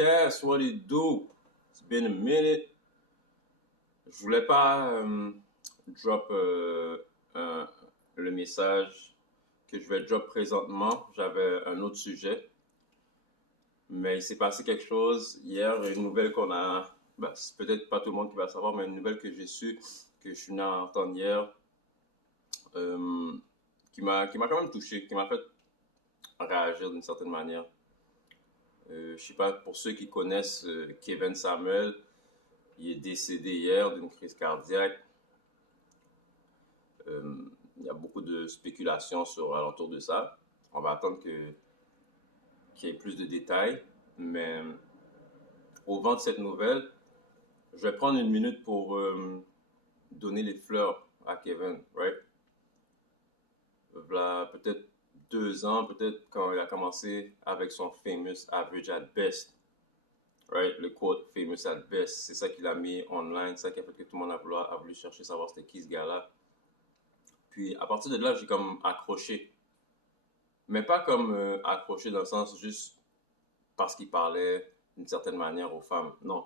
Podcast, what it do? It's been a minute. Je voulais pas drop un- le message que je vais drop présentement. J'avais un autre sujet, mais il s'est passé quelque chose hier, une nouvelle qu'on a. Ben, c'est peut-être pas tout le monde qui va savoir, mais une nouvelle que j'ai su, que je suis venu à entendre hier, euh, qui m'a quand même touché, qui m'a fait réagir d'une certaine manière. Je sais pas, pour ceux qui connaissent Kevin Samuel, il est décédé hier d'une crise cardiaque. Il y a beaucoup de spéculations alentour de ça. On va attendre qu'il y ait plus de détails. Mais au vent de cette nouvelle, je vais prendre une minute pour donner les fleurs à Kevin, right? Voilà, peut-être 2 ans, peut-être quand il a commencé avec son famous average at best, right? Le quote famous at best, c'est ça qu'il a mis online, c'est ça qui a fait que tout le monde a voulu chercher savoir c'était qui ce gars-là. Puis à partir de là, j'ai comme accroché. Mais pas comme accroché dans le sens juste parce qu'il parlait d'une certaine manière aux femmes. Non.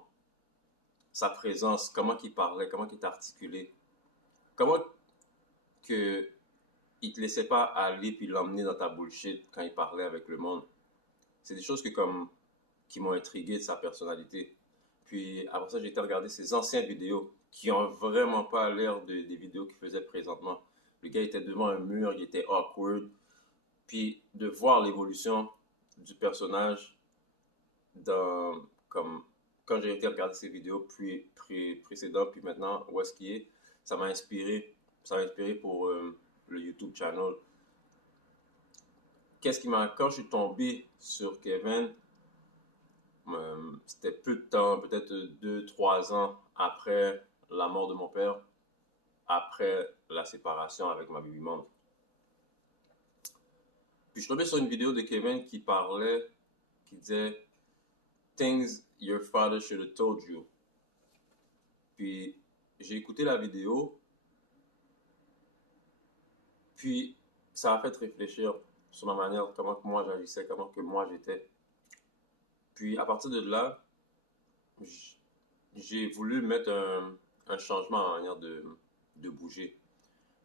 Sa présence, comment qu'il parlait, comment qu'il articulé, comment que il te laissait pas aller puis l'emmener dans ta bullshit quand il parlait avec le monde. C'est des choses qui m'ont intrigué de sa personnalité. Puis après ça, j'ai été regarder ses anciennes vidéos qui ont vraiment pas l'air des vidéos qu'il faisait présentement. Le gars était devant un mur, il était awkward. Puis de voir l'évolution du personnage dans, comme, quand j'ai été regarder ses vidéos précédentes, puis maintenant, où est-ce qu'il est, ça m'a inspiré. Ça m'a inspiré pour le YouTube channel. Quand je suis tombé sur Kevin, c'était peu de temps, peut-être 2, 3 ans après la mort de mon père, après la séparation avec ma baby mom. Puis je suis tombé sur une vidéo de Kevin qui disait Things your father should have told you. Puis j'ai écouté la vidéo, puis ça m'a fait réfléchir sur ma manière, comment que moi j'agissais, comment que moi j'étais. Puis à partir de là, j'ai voulu mettre un changement en manière de bouger.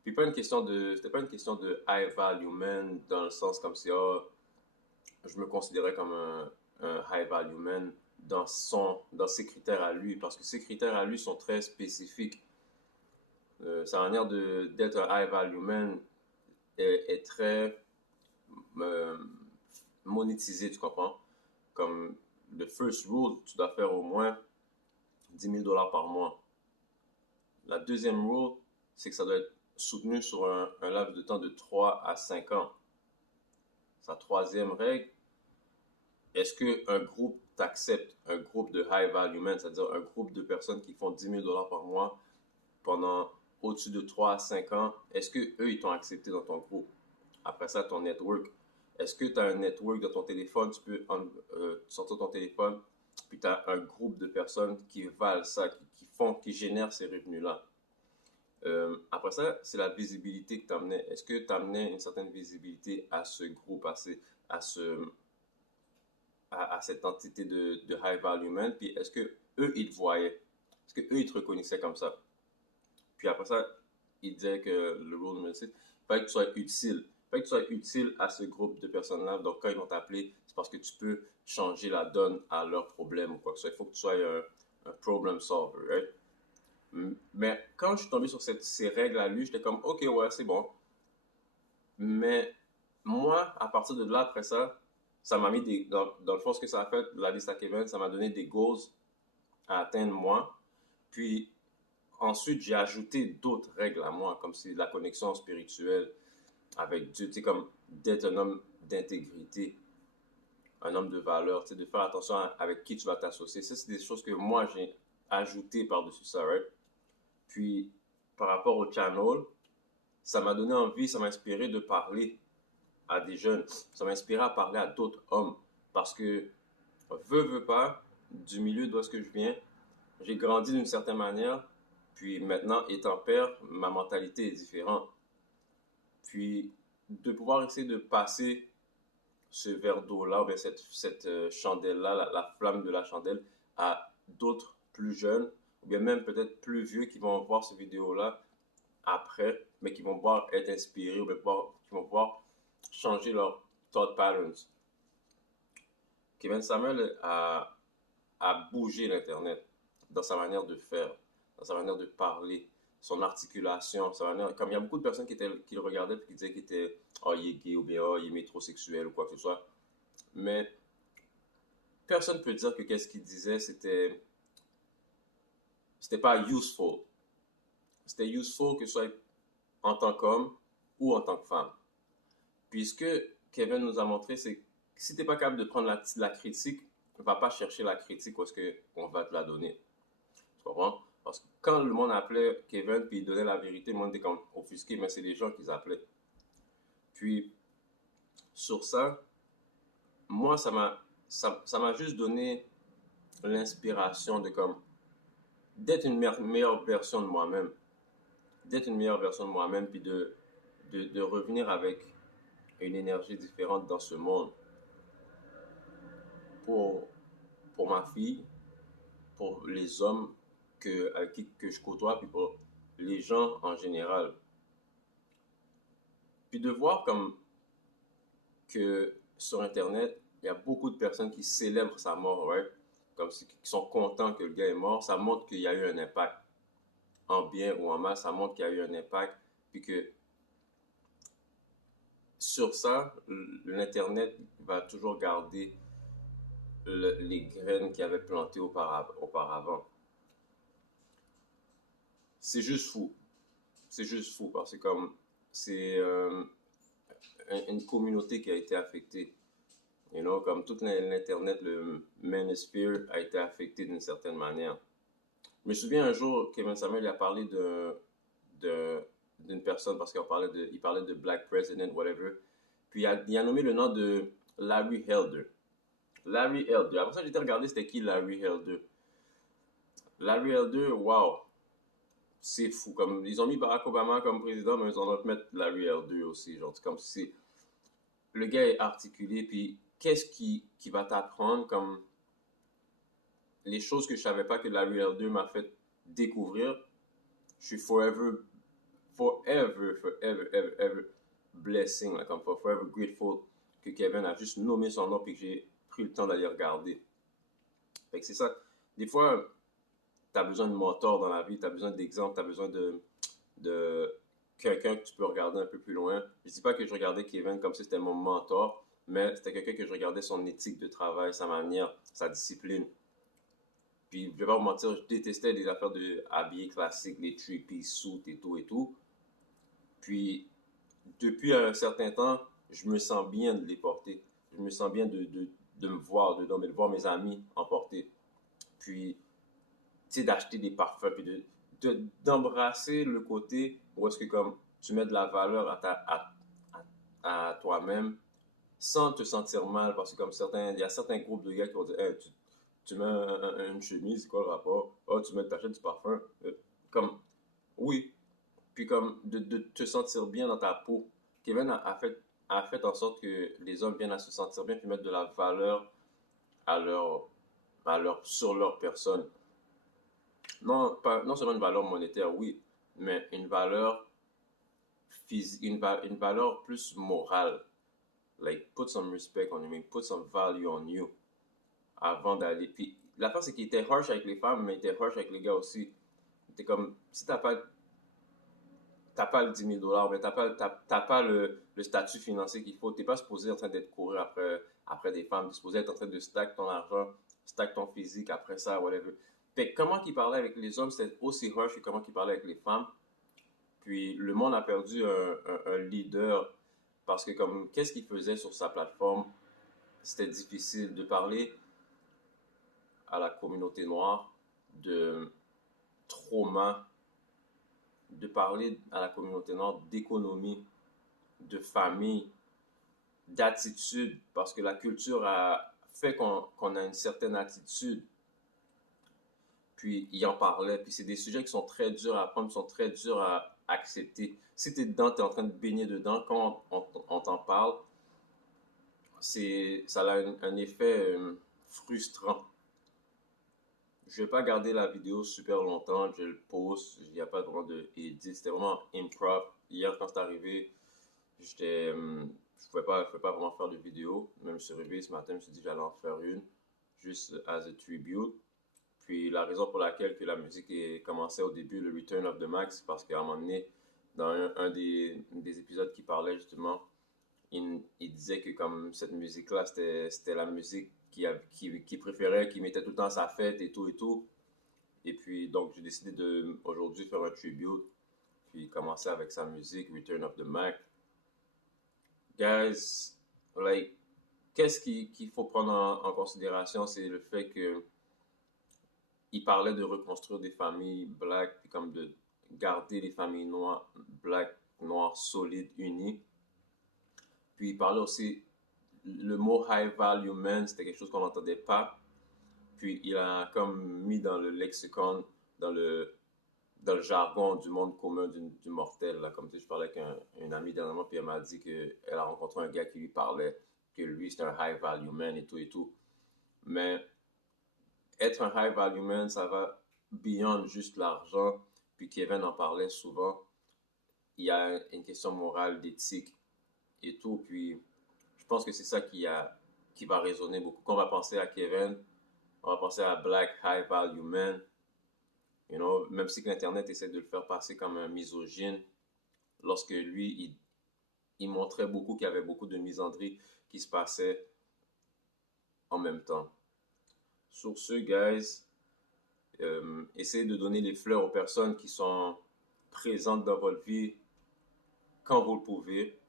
Puis c'était pas une question de high value man dans le sens comme si je me considérais comme un high value man dans ses critères à lui, parce que ses critères à lui sont très spécifiques. Sa manière d'être un high value man est très euh, monétisée, tu comprends? Comme le first rule, tu dois faire au moins 10 000 $ par mois. La deuxième rule, c'est que ça doit être soutenu sur un laps de temps de 3 à 5 ans. Sa troisième règle, est-ce qu'un groupe t'accepte, un groupe de high value men, c'est-à-dire un groupe de personnes qui font 10 000 $ par mois pendant au-dessus de 3 à 5 ans, est-ce qu'eux, ils t'ont accepté dans ton groupe? Après ça, ton network. Est-ce que tu as un network dans ton téléphone? Tu peux sortir ton téléphone, puis tu as un groupe de personnes qui valent ça, qui génèrent ces revenus-là. Après ça, c'est la visibilité que tu amenais. Est-ce que tu amenais une certaine visibilité à ce groupe, à, ce, à cette entité de high value man? Puis est-ce que eux, ils te voyaient? Est-ce que eux, ils te reconnaissaient comme ça? Puis après ça, il disait que le rôle numéro 6, il fallait que tu sois utile. Il fallait que tu sois utile à ce groupe de personnes-là. Donc, quand ils vont t'appeler, c'est parce que tu peux changer la donne à leurs problèmes ou quoi que ce soit. Il faut que tu sois un problem solver, right? Mais quand je suis tombé sur ces règles à lui, j'étais comme, OK, ouais, c'est bon. Mais moi, à partir de là, après ça m'a mis dans le fond, ce que ça a fait, la liste à Kevin, ça m'a donné des goals à atteindre moi. Puis ensuite, j'ai ajouté d'autres règles à moi, comme c'est la connexion spirituelle avec Dieu, tu sais, comme d'être un homme d'intégrité, un homme de valeur, tu sais, de faire attention avec qui tu vas t'associer. Ça, c'est des choses que moi, j'ai ajoutées par-dessus ça, right? Puis, par rapport au channel, ça m'a donné envie, ça m'a inspiré de parler à des jeunes. Ça m'a inspiré à parler à d'autres hommes. Parce que, veux pas, du milieu d'où est-ce que je viens, j'ai grandi d'une certaine manière. Puis maintenant, étant père, ma mentalité est différente. Puis, de pouvoir essayer de passer ce verre d'eau-là, ou bien cette chandelle-là, la flamme de la chandelle, à d'autres plus jeunes, ou bien même peut-être plus vieux qui vont voir cette vidéo-là après, mais qui vont pouvoir être inspirés, ou bien qui vont pouvoir changer leur thought patterns. Kevin Samuel a bougé l'Internet dans sa manière de faire, dans sa manière de parler, son articulation, sa manière. Comme il y a beaucoup de personnes qui le regardaient et qui disaient qu'il était, oh, il est gay ou bien, oh, il est métrosexuel ou quoi que ce soit. Mais personne ne peut dire que qu'est-ce qu'il disait, c'était pas useful. C'était useful que ce soit en tant qu'homme ou en tant que femme. Puis ce que Kevin nous a montré, c'est que si tu n'es pas capable de prendre la critique, ne va pas chercher la critique parce qu'on va te la donner. Tu comprends? Parce que quand le monde appelait Kevin puis il donnait la vérité, le monde était comme offusqué, mais c'est les gens qui appelaient. Puis, sur ça, moi, ça m'a juste donné l'inspiration de comme d'être une meilleure version de moi-même. D'être une meilleure version de moi-même, puis de revenir avec une énergie différente dans ce monde. Pour, pour ma fille, pour les hommes avec qui que je côtoie, puis pour les gens en général. Puis de voir comme que sur Internet, il y a beaucoup de personnes qui célèbrent sa mort, right? Comme qui sont contents que le gars est mort, ça montre qu'il y a eu un impact. En bien ou en mal, ça montre qu'il y a eu un impact. Puis que sur ça, l'Internet va toujours garder les graines qu'il avait plantées auparavant. C'est juste fou. C'est juste fou parce que comme c'est une communauté qui a été affectée. You know, comme tout l'Internet, le manosphere a été affecté d'une certaine manière. Je me souviens un jour, Kevin Samuel a parlé d'une personne parce il parlait de Black President, whatever. Puis il a nommé le nom de Larry Elder. Larry Elder. Après ça, j'ai été regarder c'était qui Larry Elder. Larry Elder, wow, c'est fou. Comme, ils ont mis Barack Obama comme président, mais ils ont pu mettre Larry Elder aussi. Genre, comme si le gars est articulé, puis qu'est-ce qui va t'apprendre comme les choses que je savais pas que Larry Elder m'a fait découvrir. Je suis forever, ever blessing, like, comme forever grateful que Kevin a juste nommé son nom et que j'ai pris le temps d'aller regarder. Fait que c'est ça. Des fois, tu as besoin de mentor dans la vie, tu as besoin d'exemples, tu as besoin de quelqu'un que tu peux regarder un peu plus loin. Je dis pas que je regardais Kevin comme si c'était mon mentor, mais c'était quelqu'un que je regardais son éthique de travail, sa manière, sa discipline. Puis, je vais pas vous mentir, je détestais les affaires de habillés classiques, les three-piece suits et tout et tout. Puis, depuis un certain temps, je me sens bien de les porter. Je me sens bien de me voir dedans, mais de voir mes amis en porter. Puis, tu sais, d'acheter des parfums, puis d'embrasser le côté où est-ce que comme tu mets de la valeur à toi-même sans te sentir mal, parce que comme il y a certains groupes de gars qui vont dire hey, tu mets une chemise, c'est quoi le rapport? Oh, t'achètes du parfum. Comme, oui. Puis comme de te sentir bien dans ta peau. Kevin a fait en sorte que les hommes viennent à se sentir bien puis mettre de la valeur à sur leur personne. Non seulement une valeur monétaire, oui, mais une valeur physique, une valeur plus morale. Like, put some respect on you, I put some value on you avant d'aller. Puis l'affaire, c'est qu'il était harsh avec les femmes, mais il était harsh avec les gars aussi. Il était comme, si t'as pas le 10 000 $, mais t'as pas le statut financier qu'il faut, t'es pas supposé être en train d'être courir après des femmes, t'es supposé être en train de stack ton argent, stack ton physique après ça, whatever. Fait comment qu'il parlait avec les hommes, c'était aussi harsh que comment qu'il parlait avec les femmes. Puis le monde a perdu un leader parce que comme qu'est-ce qu'il faisait sur sa plateforme, c'était difficile de parler à la communauté noire de trauma, de parler à la communauté noire d'économie, de famille, d'attitude, parce que la culture a fait qu'on a une certaine attitude. Puis il en parlait, puis c'est des sujets qui sont très durs à apprendre, qui sont très durs à accepter. Si tu es dedans, tu es en train de baigner dedans, quand on t'en parle, ça a un effet frustrant. Je vais pas garder la vidéo super longtemps, je le pose, il n'y a pas vraiment de edit, c'était vraiment improv. Hier, quand c'est arrivé, j'étais, je pouvais pas vraiment faire de vidéo. Même je me suis réveillé ce matin, je me suis dit que j'allais en faire une, juste as a tribute. Puis la raison pour laquelle que la musique est commencé au début, le Return of the Mac, c'est parce qu'à un moment donné, dans un des épisodes qui parlait justement, il disait que comme cette musique-là, c'était la musique qui préférait, qui mettait tout le temps à sa fête et tout et tout. Et puis donc j'ai décidé de aujourd'hui faire un tribute, puis commencer avec sa musique, Return of the Mac. Guys, like, qu'est-ce qu'il faut prendre en considération, c'est le fait que il parlait de reconstruire des familles black, puis comme de garder les familles noires, black, noires, solides, unies. Puis il parlait aussi, le mot high value man, c'était quelque chose qu'on n'entendait pas. Puis il a comme mis dans le lexicon, dans le, dans le jargon du monde commun du mortel. Là. Comme tu sais, je parlais avec un ami dernièrement, puis elle m'a dit qu'elle a rencontré un gars qui lui parlait, que lui c'était un high value man et tout et tout. Mais être un high value man, ça va beyond juste l'argent. Puis Kevin en parlait souvent. Il y a une question morale, d'éthique et tout. Puis je pense que c'est ça qui va résonner beaucoup. Quand on va penser à Kevin, on va penser à Black High Value Man. You know, même si l'Internet essaie de le faire passer comme un misogyne, lorsque lui, il montrait beaucoup qu'il y avait beaucoup de misandrie qui se passait en même temps. Sur ce, guys, essayez de donner les fleurs aux personnes qui sont présentes dans votre vie quand vous le pouvez,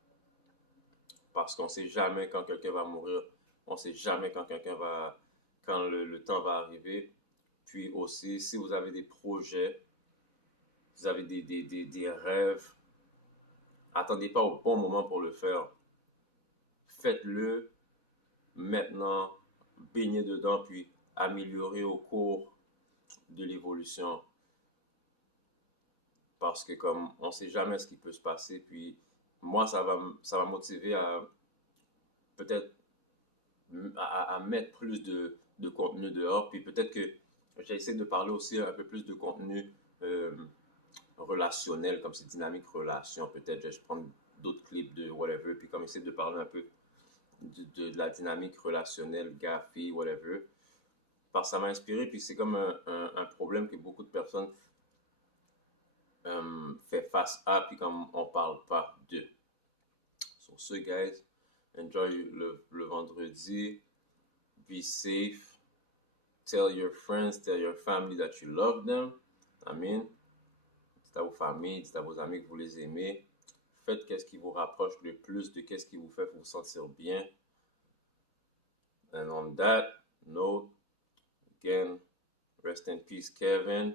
parce qu'on ne sait jamais quand quelqu'un va mourir, on ne sait jamais quand le temps va arriver. Puis aussi, si vous avez des projets, vous avez des rêves, attendez pas au bon moment pour le faire. Faites-le maintenant, baignez dedans, puis améliorez au cours de l'évolution. Parce que comme on ne sait jamais ce qui peut se passer, puis moi, ça va motiver à peut-être à mettre plus de contenu dehors, puis peut-être que j'essaie de parler aussi un peu plus de contenu relationnel, comme c'est dynamique relation, peut-être je prends d'autres clips de whatever, puis comme essayer de parler un peu de la dynamique relationnelle, gars, fille, whatever, parce que ça m'a inspiré, puis c'est comme un problème que beaucoup de personnes fait face à, puis comme on parle pas d'eux. Sur ce, guys, enjoy le vendredi, be safe, tell your friends, tell your family that you love them. I mean, dites à vos familles, dites à vos amis que vous les aimez. Faites qu'est-ce qui vous rapproche le plus de qu'est-ce qui vous fait vous sentir bien. And on that note, again, rest in peace, Kevin.